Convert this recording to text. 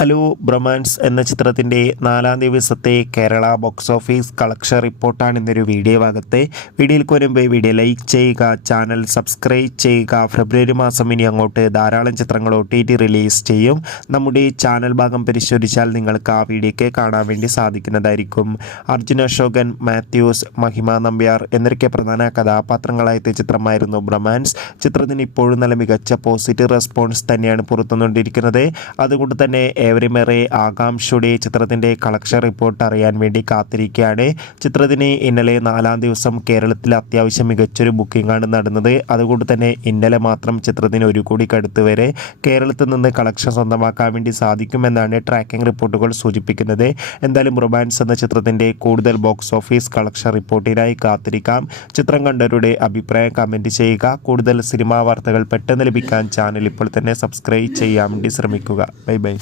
Hello bromance എന്ന ചിത്രത്തിൻ്റെ 4-ാം ദിവസത്തെ കേരള ബോക്സ് ഓഫീസ് കളക്ഷൻ റിപ്പോർട്ടാണ് ഇന്നൊരു വീഡിയോ ഭാഗത്തെ. വീഡിയോയിലേക്ക് വരുമ്പോൾ വീഡിയോ ലൈക്ക് ചെയ്യുക, ചാനൽ സബ്സ്ക്രൈബ് ചെയ്യുക. ഫെബ്രുവരി മാസം ഇനി അങ്ങോട്ട് ധാരാളം ചിത്രങ്ങൾ OTT റിലീസ് ചെയ്യും. നമ്മുടെ ചാനൽ ഭാഗം പരിശോധിച്ചാൽ നിങ്ങൾക്ക് ആ വീഡിയോയ്ക്ക് കാണാൻ വേണ്ടി സാധിക്കുന്നതായിരിക്കും. അർജുൻ അശോകൻ, മാത്യൂസ്, മഹിമ നമ്പ്യാർ എന്നൊക്കെ പ്രധാന കഥാപാത്രങ്ങളായ ചിത്രമായിരുന്നു ബ്രൊമാൻസ്. ചിത്രത്തിന് ഇപ്പോഴും നല്ല മികച്ച പോസിറ്റീവ് റെസ്പോൺസ് തന്നെയാണ് പുറത്തുനിന്നുകൊണ്ടിരിക്കുന്നത്. അതുകൊണ്ട് തന്നെ ഏവരുമേറെ ആകാംക്ഷയുടെ ചിത്രത്തിൻ്റെ കളക്ഷൻ റിപ്പോർട്ട് അറിയാൻ വേണ്ടി കാത്തിരിക്കുകയാണ്. ചിത്രത്തിന് ഇന്നലെ 4-ാം ദിവസം കേരളത്തിൽ അത്യാവശ്യം മികച്ചൊരു ബുക്കിംഗ് ആണ് നടന്നത്. അതുകൊണ്ട് തന്നെ ഇന്നലെ മാത്രം ചിത്രത്തിന് 1 കോടിക്കടുത്ത് വരെ കേരളത്തിൽ നിന്ന് കളക്ഷൻ സ്വന്തമാക്കാൻ വേണ്ടി സാധിക്കുമെന്നാണ് ട്രാക്കിംഗ് റിപ്പോർട്ടുകൾ സൂചിപ്പിക്കുന്നത്. എന്തായാലും റൊമാൻസ് എന്ന ചിത്രത്തിൻ്റെ കൂടുതൽ ബോക്സ് ഓഫീസ് കളക്ഷൻ റിപ്പോർട്ടിനായി കാത്തിരിക്കാം. ചിത്രം കണ്ടവരുടെ അഭിപ്രായം കമൻറ്റ് ചെയ്യുക. കൂടുതൽ സിനിമാ വാർത്തകൾ പെട്ടെന്ന് ലഭിക്കാൻ ചാനൽ ഇപ്പോൾ തന്നെ സബ്സ്ക്രൈബ് ചെയ്യാൻ വേണ്ടി ശ്രമിക്കുക. Bye bye.